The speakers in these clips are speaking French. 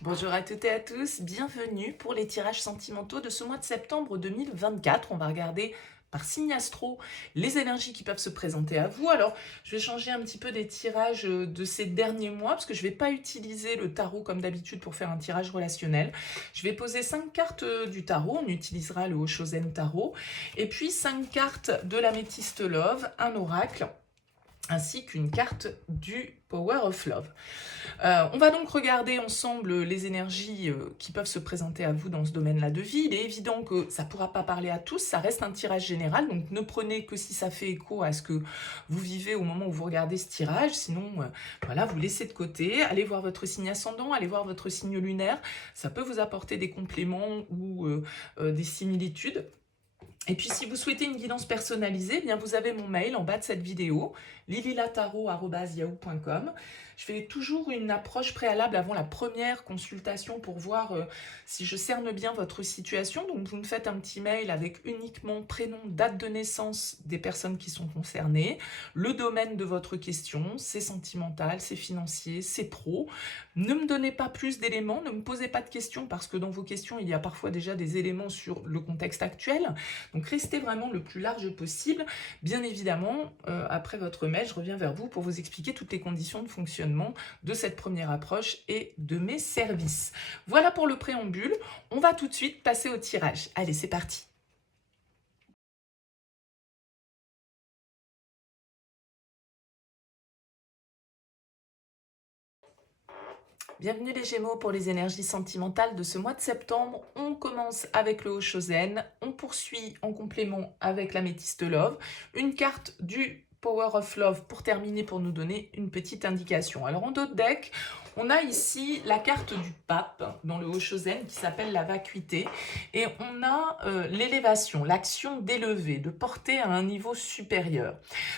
Bonjour à toutes et à tous, bienvenue pour les tirages sentimentaux de ce mois de septembre 2024. On va regarder par signe astro les énergies qui peuvent se présenter à vous. Alors, je vais changer un petit peu des tirages de ces derniers mois parce que je ne vais pas utiliser le tarot comme d'habitude pour faire un tirage relationnel. Je vais poser 5 cartes du tarot, on utilisera le Oshozen Tarot, et puis 5 cartes de l'améthyste Love, un oracle, ainsi qu'une carte du Power of Love. On va donc regarder ensemble les énergies qui peuvent se présenter à vous dans ce domaine-là de vie. Il est évident que ça ne pourra pas parler à tous, ça reste un tirage général, donc ne prenez que si ça fait écho à ce que vous vivez au moment où vous regardez ce tirage, sinon voilà, vous laissez de côté, allez voir votre signe ascendant, allez voir votre signe lunaire, ça peut vous apporter des compléments ou des similitudes. Et puis si vous souhaitez une guidance personnalisée, eh bien vous avez mon mail en bas de cette vidéo, lililataro@yahoo.com. Je fais toujours une approche préalable avant la première consultation pour voir si je cerne bien votre situation. Donc vous me faites un petit mail avec uniquement prénom, date de naissance des personnes qui sont concernées, le domaine de votre question, c'est sentimental, c'est financier, c'est pro. Ne me donnez pas plus d'éléments, ne me posez pas de questions parce que dans vos questions, il y a parfois déjà des éléments sur le contexte actuel. Donc restez vraiment le plus large possible. Bien évidemment, après votre mail, je reviens vers vous pour vous expliquer toutes les conditions de fonctionnement de cette première approche et de mes services. Voilà pour le préambule. On va tout de suite passer au tirage. Allez, c'est parti. Bienvenue les Gémeaux pour les énergies sentimentales de ce mois de septembre. On commence avec le Oshozen, on poursuit en complément avec l'améthyste Love, une carte du Power of Love pour terminer, pour nous donner une petite indication. Alors en dos de deck, on a ici la carte du pape dans le Oshozen qui s'appelle la vacuité et on a l'élévation, l'action d'élever, de porter à un niveau supérieur.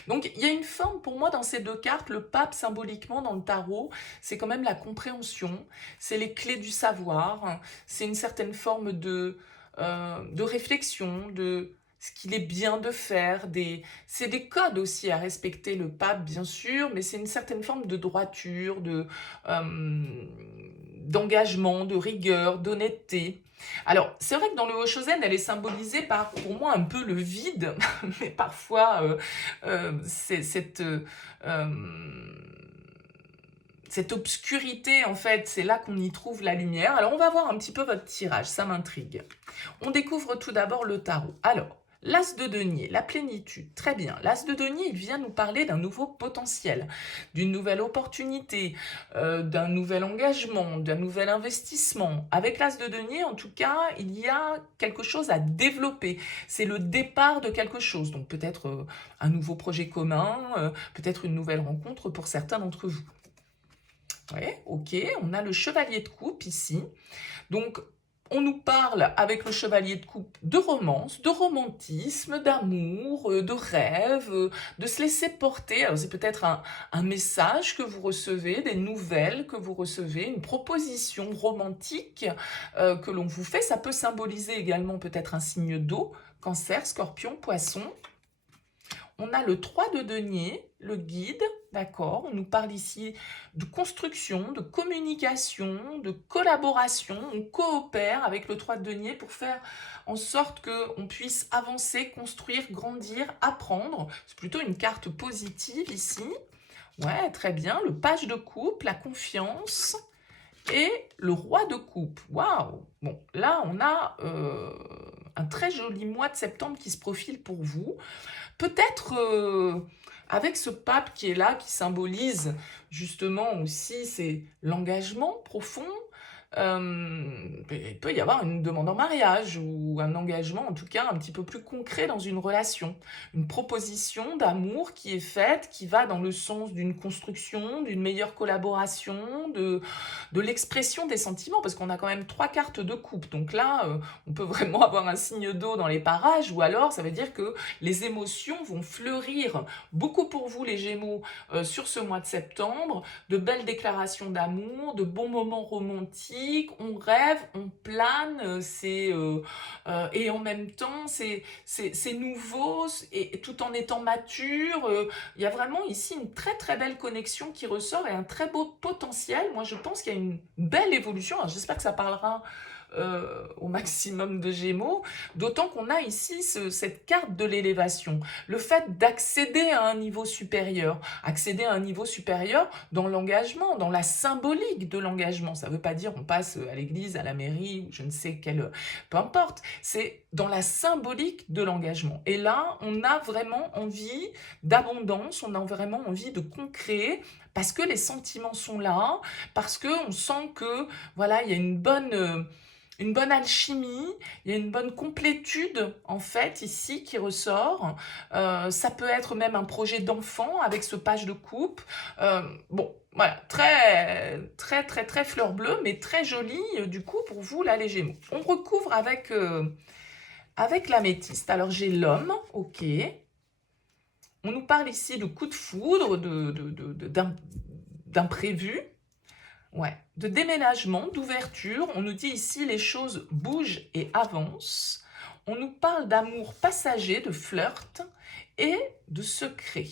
Donc il y a une forme pour moi dans ces deux cartes, le pape symboliquement dans le tarot, c'est quand même la compréhension, c'est les clés du savoir, c'est une certaine forme de réflexion, de ce qu'il est bien de faire, c'est des codes aussi à respecter, le pape bien sûr, mais c'est une certaine forme de droiture, d'engagement, de rigueur, d'honnêteté. Alors, c'est vrai que dans le Oshozen, elle est symbolisée par, pour moi, un peu le vide, mais parfois, c'est cette obscurité, en fait, c'est là qu'on y trouve la lumière. Alors, on va voir un petit peu votre tirage, ça m'intrigue. On découvre tout d'abord le tarot. Alors, l'As de denier, la plénitude, très bien. L'As de denier, il vient nous parler d'un nouveau potentiel, d'une nouvelle opportunité, d'un nouvel engagement, d'un nouvel investissement. Avec l'As de denier, en tout cas, il y a quelque chose à développer. C'est le départ de quelque chose. Donc peut-être un nouveau projet commun, peut-être une nouvelle rencontre pour certains d'entre vous. Ouais, ok, on a le chevalier de coupe ici. Donc, on nous parle avec le chevalier de coupe de romance, de romantisme, d'amour, de rêve, de se laisser porter. Alors, c'est peut-être un message que vous recevez, des nouvelles que vous recevez, une proposition romantique que l'on vous fait. Ça peut symboliser également peut-être un signe d'eau, cancer, scorpion, poisson. On a le 3 de denier, le guide, d'accord. On nous parle ici de construction, de communication, de collaboration. On coopère avec le 3 de denier pour faire en sorte qu'on puisse avancer, construire, grandir, apprendre. C'est plutôt une carte positive ici. Ouais, très bien. Le page de coupe, la confiance et le roi de coupe. Waouh! Bon, là, on a un très joli mois de septembre qui se profile pour vous. Peut-être avec ce pape qui est là, qui symbolise justement aussi c'est l'engagement profond, il peut y avoir une demande en mariage ou un engagement en tout cas un petit peu plus concret dans une relation. Une proposition d'amour qui est faite, qui va dans le sens d'une construction, d'une meilleure collaboration, de l'expression des sentiments, parce qu'on a quand même 3 cartes de coupe. Donc là, on peut vraiment avoir un signe d'eau dans les parages, ou alors ça veut dire que les émotions vont fleurir beaucoup pour vous les Gémeaux sur ce mois de septembre, de belles déclarations d'amour, de bons moments romantiques, idyllique, on rêve, on plane, et en même temps, c'est nouveau, et tout en étant mature. Il y a vraiment ici une très très belle connexion qui ressort et un très beau potentiel. Moi, je pense qu'il y a une belle évolution. J'espère que ça parlera au maximum de Gémeaux, d'autant qu'on a ici cette carte de l'élévation, le fait d'accéder à un niveau supérieur, accéder à un niveau supérieur dans l'engagement, dans la symbolique de l'engagement. Ça ne veut pas dire on passe à l'église, à la mairie, ou je ne sais quelle, peu importe, c'est dans la symbolique de l'engagement. Et là, on a vraiment envie d'abondance, on a vraiment envie de concret, parce que les sentiments sont là, parce qu'on sent que, voilà, il y a une bonne alchimie, il y a une bonne complétude en fait ici qui ressort. Ça peut être même un projet d'enfant avec ce page de coupe. Bon, voilà, très très très très fleur bleue, mais très jolie du coup pour vous là les Gémeaux. On recouvre avec l'améthyste. Alors j'ai l'homme, ok. On nous parle ici de coup de foudre, d'imprévu. Ouais, de déménagement, d'ouverture. On nous dit ici les choses bougent et avancent. On nous parle d'amour passager, de flirt et de secret.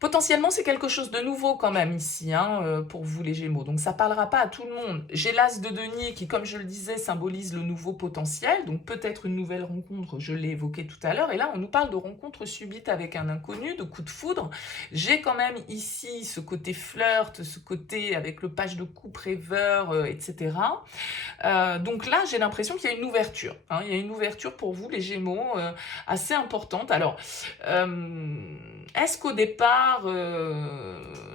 Potentiellement, c'est quelque chose de nouveau quand même ici, hein, pour vous les Gémeaux. Donc, ça ne parlera pas à tout le monde. J'ai l'As de denier qui, comme je le disais, symbolise le nouveau potentiel. Donc, peut-être une nouvelle rencontre, je l'ai évoqué tout à l'heure. Et là, on nous parle de rencontre subite avec un inconnu, de coup de foudre. J'ai quand même ici ce côté flirt, ce côté avec le page de coupe rêveur, etc. Donc là, j'ai l'impression qu'il y a une ouverture. Hein. Il y a une ouverture pour vous, les Gémeaux, assez importante. Alors, est-ce qu'au départ,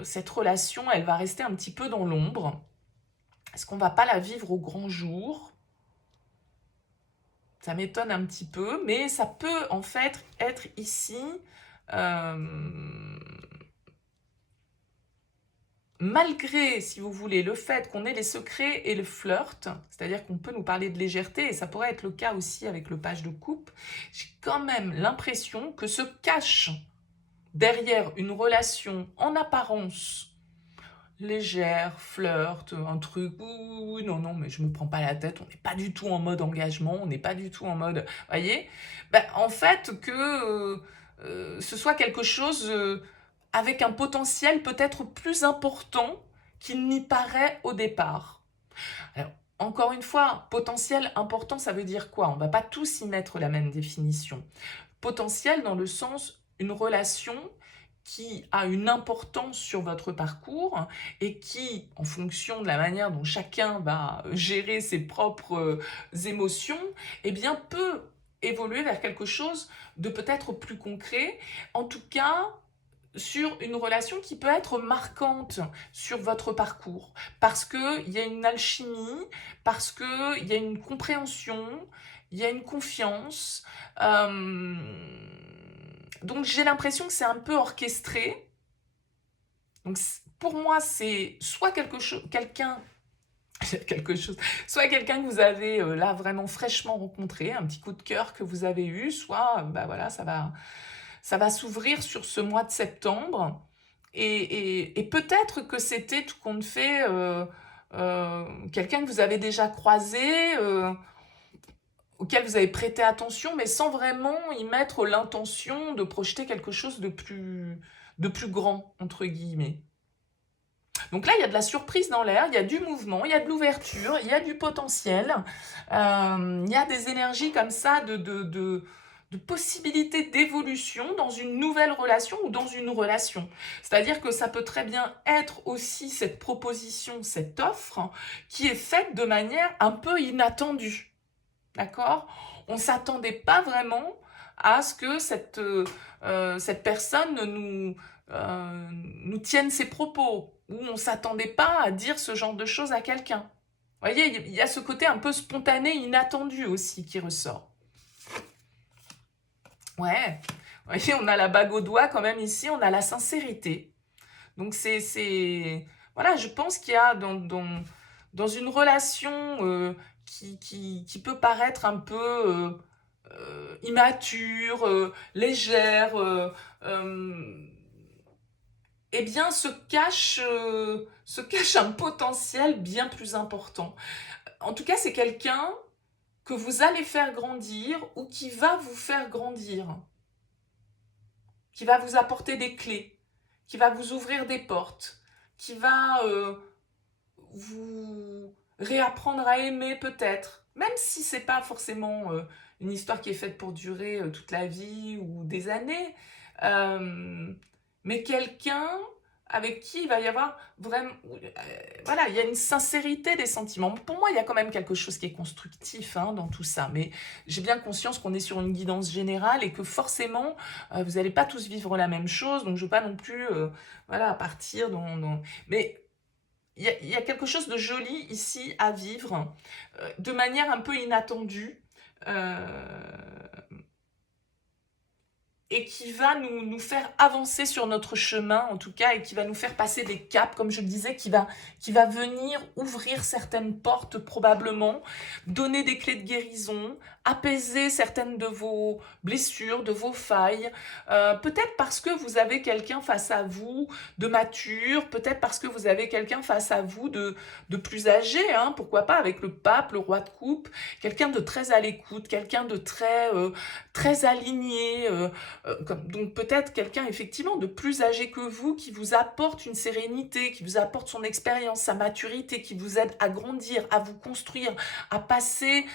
cette relation, elle va rester un petit peu dans l'ombre? Est-ce qu'on ne va pas la vivre au grand jour? Ça m'étonne un petit peu, mais ça peut en fait être ici... malgré, si vous voulez, le fait qu'on ait les secrets et le flirt, c'est-à-dire qu'on peut nous parler de légèreté, et ça pourrait être le cas aussi avec le page de coupe, j'ai quand même l'impression que se cache derrière une relation en apparence légère, flirt, un truc, ouh, non, non, mais je me prends pas la tête, on n'est pas du tout en mode engagement, on n'est pas du tout en mode, voyez, ben, en fait que ce soit quelque chose avec un potentiel peut-être plus important qu'il n'y paraît au départ. Alors, encore une fois, potentiel important, ça veut dire quoi? On ne va pas tous y mettre la même définition. Potentiel dans le sens une relation qui a une importance sur votre parcours et qui, en fonction de la manière dont chacun va gérer ses propres émotions, eh bien peut évoluer vers quelque chose de peut-être plus concret, en tout cas sur une relation qui peut être marquante sur votre parcours, parce qu'il y a une alchimie, parce qu'il y a une compréhension, il y a une confiance. Donc j'ai l'impression que c'est un peu orchestré. Donc pour moi, c'est soit quelque chose, soit quelqu'un que vous avez là vraiment fraîchement rencontré, un petit coup de cœur que vous avez eu, soit bah voilà, ça va s'ouvrir sur ce mois de septembre. Et peut-être que c'était tout compte fait quelqu'un que vous avez déjà croisé, auquel vous avez prêté attention, mais sans vraiment y mettre l'intention de projeter quelque chose de plus grand, entre guillemets. Donc là, il y a de la surprise dans l'air, il y a du mouvement, il y a de l'ouverture, il y a du potentiel, il y a des énergies comme ça de possibilités d'évolution dans une nouvelle relation ou dans une relation. C'est-à-dire que ça peut très bien être aussi cette proposition, cette offre qui est faite de manière un peu inattendue. D'accord? On ne s'attendait pas vraiment à ce que cette personne nous tienne ses propos, ou on ne s'attendait pas à dire ce genre de choses à quelqu'un. Vous voyez, il y a ce côté un peu spontané, inattendu aussi qui ressort. Ouais, vous voyez, on a la bague au doigt quand même ici, on a la sincérité. Donc voilà, je pense qu'il y a dans une relation qui peut paraître un peu immature, légère, eh bien, se cache un potentiel bien plus important. En tout cas, c'est quelqu'un que vous allez faire grandir ou qui va vous faire grandir, qui va vous apporter des clés, qui va vous ouvrir des portes, qui va vous réapprendre à aimer peut-être, même si c'est pas forcément une histoire qui est faite pour durer toute la vie ou des années, mais quelqu'un avec qui il va y avoir vraiment, voilà, il y a une sincérité des sentiments. Pour moi, il y a quand même quelque chose qui est constructif hein, dans tout ça, mais j'ai bien conscience qu'on est sur une guidance générale et que forcément, vous n'allez pas tous vivre la même chose, donc je ne veux pas non plus voilà, partir dans... Mais il y a quelque chose de joli ici à vivre, de manière un peu inattendue, et qui va nous faire avancer sur notre chemin, en tout cas, et qui va nous faire passer des caps, comme je le disais, qui va venir ouvrir certaines portes probablement, donner des clés de guérison, apaiser certaines de vos blessures, de vos failles, peut-être parce que vous avez quelqu'un face à vous de mature, peut-être parce que vous avez quelqu'un face à vous de plus âgé, hein, pourquoi pas, avec le pape, le roi de coupe, quelqu'un de très à l'écoute, quelqu'un de très aligné, donc peut-être quelqu'un effectivement de plus âgé que vous qui vous apporte une sérénité, qui vous apporte son expérience, sa maturité, qui vous aide à grandir, à vous construire, à passer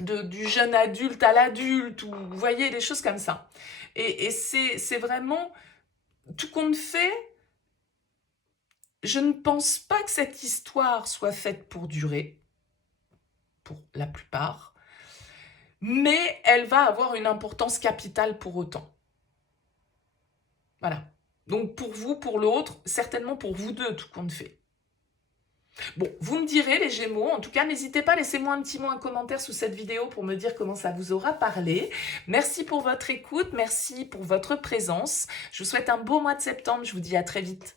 du jeune adulte à l'adulte, ou vous voyez, des choses comme ça. Et c'est vraiment tout compte fait. Je ne pense pas que cette histoire soit faite pour durer, pour la plupart, mais elle va avoir une importance capitale pour autant. Voilà. Donc pour vous, pour l'autre, certainement pour vous deux, tout compte fait. Bon, vous me direz les Gémeaux, en tout cas n'hésitez pas, laissez-moi un petit mot, un commentaire sous cette vidéo pour me dire comment ça vous aura parlé. Merci pour votre écoute, merci pour votre présence. Je vous souhaite un beau mois de septembre, je vous dis à très vite.